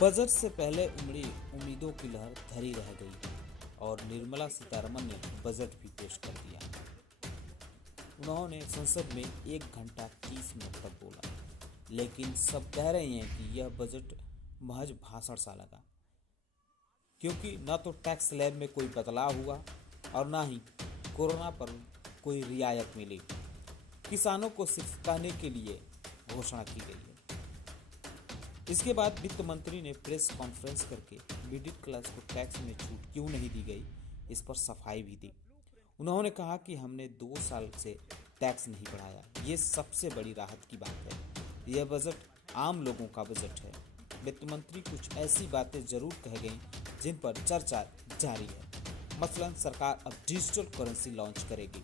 Budget से पहले उमड़ी उम्मीदों की लहर धरी रह गई और निर्मला सीतारमण ने बजट भी पेश कर दिया। उन्होंने संसद में 1 घंटा 30 मिनट तक बोला, लेकिन सब कह रहे हैं कि यह बजट महज भाषण सा लगा, क्योंकि न तो टैक्स स्लैब में कोई बदलाव हुआ और न ही कोरोना पर कोई रियायत मिली। किसानों को सिर्फ कहने के लिए घोषणा की गई है। इसके बाद वित्त मंत्री ने प्रेस कॉन्फ्रेंस करके मिडिल क्लास को टैक्स में छूट क्यों नहीं दी गई, इस पर सफाई भी दी। उन्होंने कहा कि हमने 2 साल से टैक्स नहीं बढ़ाया, ये सबसे बड़ी राहत की बात है। यह बजट आम लोगों का बजट है। वित्त मंत्री कुछ ऐसी बातें जरूर कह गई जिन पर चर्चा जारी है। मसलन सरकार अब डिजिटल करेंसी लॉन्च करेगी,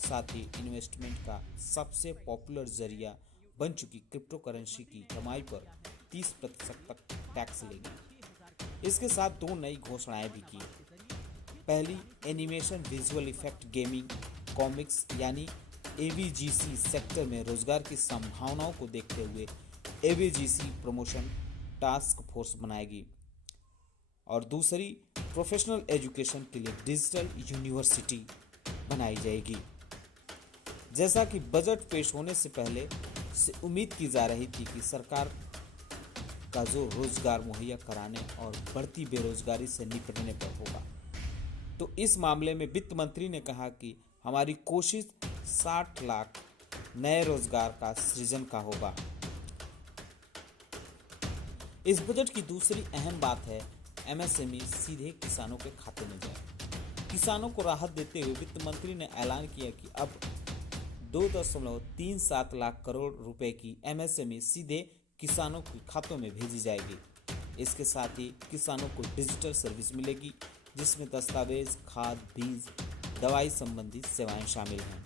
साथ ही इन्वेस्टमेंट का सबसे पॉपुलर जरिया बन चुकी क्रिप्टो करेंसी की कमाई पर 30% तक टैक्स लेगी। इसके साथ 2 नई घोषणाएं भी की। पहली, animation, visual effect, gaming, comics यानी एवीजीसी सेक्टर में रोजगार की संभावनाओं को देखते हुए एवीजीसी प्रमोशन टास्क फोर्स बनाएगी। और दूसरी, प्रोफेशनल एजुकेशन के लिए डिजिटल यूनिवर्सिटी बनाई जाएगी। जैसा कि बजट पेश होने से पहले से उम्मीद की जा रही थी कि सरकार का जोर रोजगार मुहैया कराने और बढ़ती बेरोजगारी से निपटने पर होगा, तो इस मामले में वित्त मंत्री ने कहा कि हमारी कोशिश 60 लाख नए रोजगार का सृजन का होगा। इस बजट की दूसरी अहम बात है एमएसएमई सीधे किसानों के खाते में जाए। किसानों को राहत देते हुए वित्त मंत्री ने ऐलान किया कि अब 2.37 लाख करोड़ रुपए की एमएसएमई सीधे किसानों के खातों में भेजी जाएगी। इसके साथ ही किसानों को डिजिटल सर्विस मिलेगी, जिसमें दस्तावेज, खाद, बीज, दवाई संबंधी सेवाएं शामिल हैं।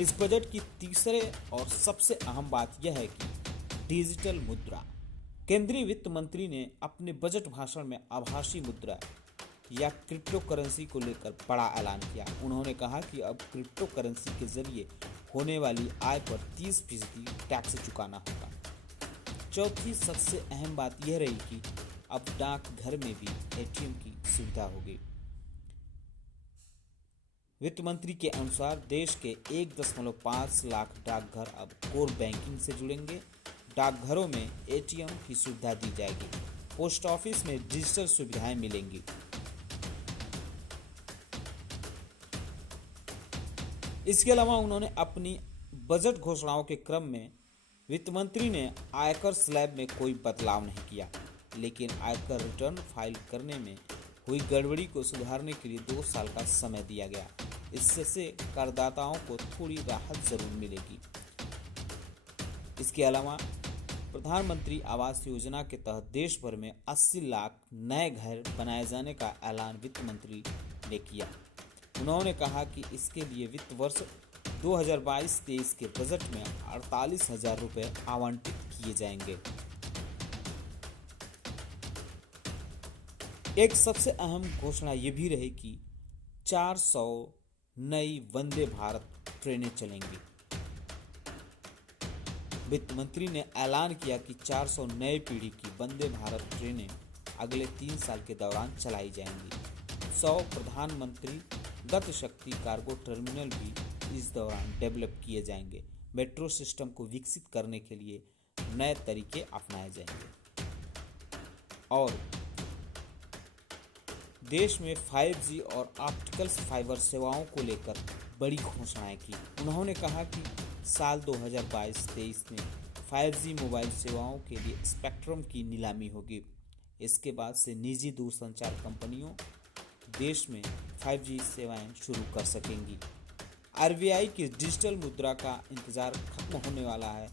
इस बजट की तीसरे और सबसे अहम बात यह है कि डिजिटल मुद्रा। केंद्रीय वित्त मंत्री ने अपने बजट भाषण में आभासी मुद्रा या क्रिप्टो करेंसी को लेकर बड़ा ऐलान किया। उन्होंने कहा कि अब क्रिप्टो करेंसी के जरिए होने वाली आय पर 30% टैक्स चुकाना होगा। चौथी सबसे अहम बात यह रही कि अब डाकघर में भी एटीएम की सुविधा होगी। वित्त मंत्री के अनुसार देश के 1.5 लाख डाकघर अब कोर बैंकिंग से जुड़ेंगे। डाकघरों में एटीएम की सुविधा दी जाएगी। पोस्ट ऑफिस में डिजिटल सुविधाएं मिलेंगी। इसके अलावा उन्होंने अपनी बजट घोषणाओं के क्रम में वित्त मंत्री ने आयकर स्लैब में कोई बदलाव नहीं किया, लेकिन आयकर रिटर्न फाइल करने में हुई गड़बड़ी को सुधारने के लिए 2 साल का समय दिया गया। इससे करदाताओं को थोड़ी राहत जरूर मिलेगी। इसके अलावा प्रधानमंत्री आवास योजना के तहत देश भर में 80 लाख नए घर बनाए जाने का ऐलान वित्त मंत्री ने किया। उन्होंने कहा कि इसके लिए वित्त वर्ष 2022-23 के बजट में 48,000 रुपये आवंटित किए जाएंगे। एक सबसे अहम घोषणा ये भी रही कि 400 नई वंदे भारत ट्रेनें चलेंगी। वित्त मंत्री ने ऐलान किया कि 400 नए पीढ़ी की वंदे भारत ट्रेनें अगले 3 साल के दौरान चलाई जाएंगी। 100 प्रधानमंत्री गति शक्ति कार्गो टर्मिनल भी इस दौरान डेवलप किए जाएंगे। मेट्रो सिस्टम को विकसित करने के लिए नए तरीके अपनाए जाएंगे। और देश में 5G और ऑप्टिकल फाइबर सेवाओं को लेकर बड़ी घोषणाएं की। उन्होंने कहा कि साल 2022-23 में 5G मोबाइल सेवाओं के लिए स्पेक्ट्रम की नीलामी होगी। इसके बाद से निजी दूरसंचार कंपनियों देश में 5G सेवाएं शुरू कर सकेंगी। आरबीआई की डिजिटल मुद्रा का इंतजार खत्म होने वाला है।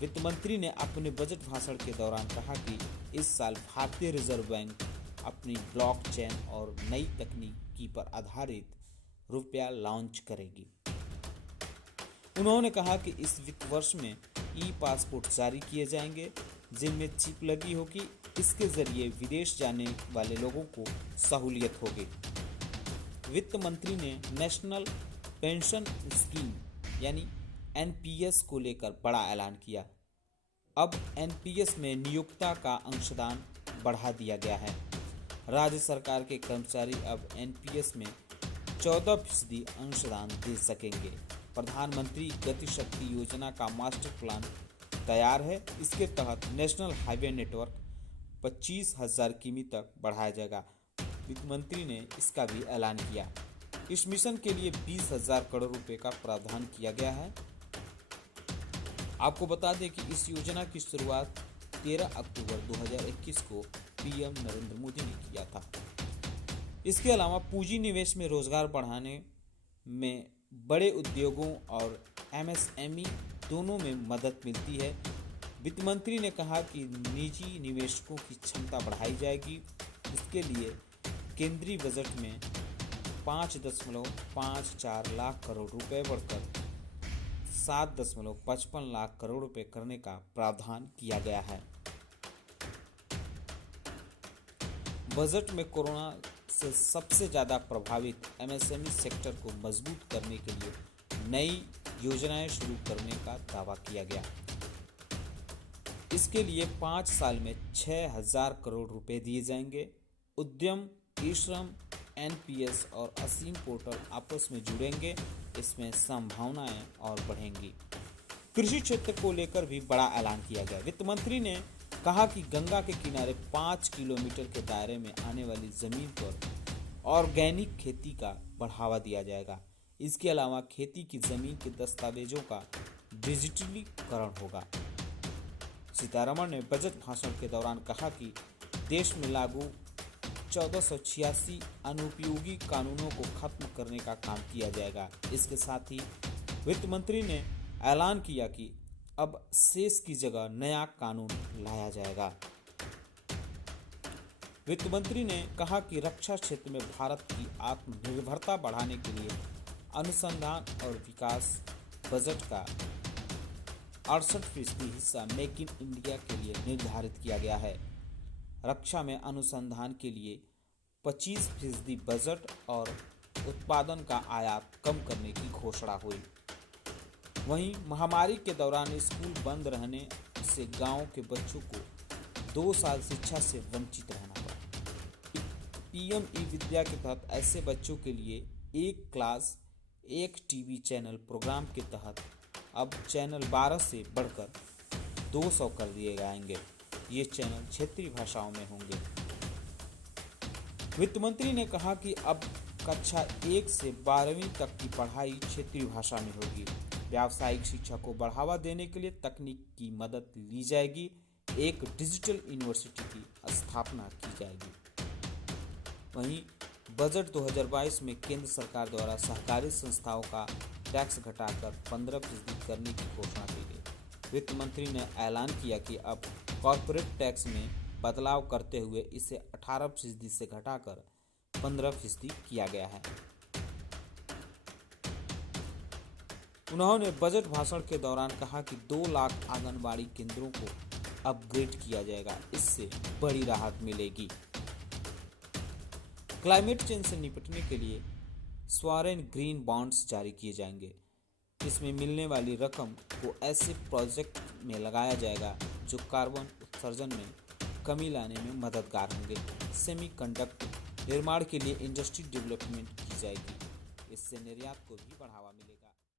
वित्त मंत्री ने अपने बजट भाषण के दौरान कहा कि इस साल भारतीय रिजर्व बैंक अपनी ब्लॉकचेन और नई तकनीकी पर आधारित रुपया लॉन्च करेगी। उन्होंने कहा कि इस वित्त वर्ष में ई पासपोर्ट जारी किए जाएंगे, जिनमें चिप लगी होगी। इसके जरिए विदेश जाने वाले लोगों को सहूलियत होगी। वित्त मंत्री ने नेशनल पेंशन स्कीम यानी एनपीएस को लेकर बड़ा ऐलान किया। अब एनपीएस में नियोक्ता का अंशदान बढ़ा दिया गया है। राज्य सरकार के कर्मचारी अब एनपीएस में 14% अंशदान दे सकेंगे। प्रधानमंत्री गति शक्ति योजना का मास्टर प्लान तैयार है। इसके तहत नेशनल हाईवे नेटवर्क 25,000 किमी तक बढ़ाया जाएगा। वित्त मंत्री ने इसका भी ऐलान किया। इस मिशन के लिए 20,000 करोड़ रुपए का प्रावधान किया गया है। आपको बता दें कि इस योजना की शुरुआत 13 अक्टूबर 2021 को पीएम नरेंद्र मोदी ने किया था। इसके अलावा पूंजी निवेश में रोजगार बढ़ाने में बड़े उद्योगों और एमएसएमई दोनों में मदद मिलती है। वित्त मंत्री ने कहा कि निजी निवेशकों की क्षमता बढ़ाई जाएगी। इसके लिए केंद्रीय बजट में 5.54 लाख करोड़ रुपए बढ़कर 7.55 लाख करोड़ रुपए करने का प्रावधान किया गया है। बजट में कोरोना से सबसे ज्यादा प्रभावित एमएसएमई सेक्टर को मजबूत करने के लिए नई योजनाएं शुरू करने का दावा किया गया। इसके लिए 5 साल में 6,000 करोड़ रुपए दिए जाएंगे। उद्यम, ई-श्रम, एनपीएस और असीम पोर्टल आपस में जुड़ेंगे। इसमें संभावनाएं और बढ़ेंगी। कृषि क्षेत्र को लेकर भी बड़ा ऐलान किया गया। वित्त मंत्री ने कहा कि गंगा के किनारे 5 किलोमीटर के दायरे में आने वाली जमीन पर ऑर्गेनिक खेती का बढ़ावा दिया जाएगा। इसके अलावा खेती की जमीन के दस्तावेजों का डिजिटलीकरण होगा। सीतारमण ने बजट भाषण के दौरान कहा कि देश में लागू 1486 अनुपयोगी कानूनों को खत्म करने का काम किया जाएगा। इसके साथ ही वित्त मंत्री ने ऐलान किया कि अब शेष की जगह नया कानून लाया जाएगा। वित्त मंत्री ने कहा कि रक्षा क्षेत्र में भारत की आत्मनिर्भरता बढ़ाने के लिए अनुसंधान और विकास बजट का 68% हिस्सा मेक इन इंडिया के लिए निर्धारित किया गया है। रक्षा में अनुसंधान के लिए 25% बजट और उत्पादन का आयात कम करने की घोषणा हुई। वहीं महामारी के दौरान स्कूल बंद रहने से गांव के बच्चों को 2 साल शिक्षा से वंचित रहना पड़ा। पीएम ई विद्या के तहत ऐसे बच्चों के लिए एक क्लास एक टीवी चैनल प्रोग्राम के तहत अब चैनल 12 से बढ़कर 200 कर दिए जाएंगे। ये चैनल क्षेत्रीय भाषाओं में होंगे। वित्त मंत्री ने कहा कि अब कक्षा 1 से 12वीं तक की पढ़ाई क्षेत्रीय भाषा में होगी। व्यावसायिक शिक्षा को बढ़ावा देने के लिए तकनीक की मदद ली जाएगी। एक डिजिटल यूनिवर्सिटी की स्थापना की जाएगी। वहीं बजट 2022 में केंद्र सरकार द्वारा सहकारी संस्थाओं का टैक्स घटाकर 15% करने की घोषणा की गई। वित्त मंत्री ने ऐलान किया कि अब कॉर्पोरेट टैक्स में बदलाव करते हुए इसे 18% से घटाकर 15% किया गया है। उन्होंने बजट भाषण के दौरान कहा कि 2 लाख आंगनबाड़ी केंद्रों को अपग्रेड किया जाएगा। इससे बड़ी राहत मिलेगी। क्लाइमेट चेंज से निपटने के लिए सॉवरेन ग्रीन बॉन्ड्स जारी किए जाएंगे। इसमें मिलने वाली रकम को ऐसे प्रोजेक्ट में लगाया जाएगा जो कार्बन उत्सर्जन में कमी लाने में मददगार होंगे। सेमीकंडक्टर निर्माण के लिए इंडस्ट्री डेवलपमेंट की जाएगी। इससे निर्यात को भी बढ़ावा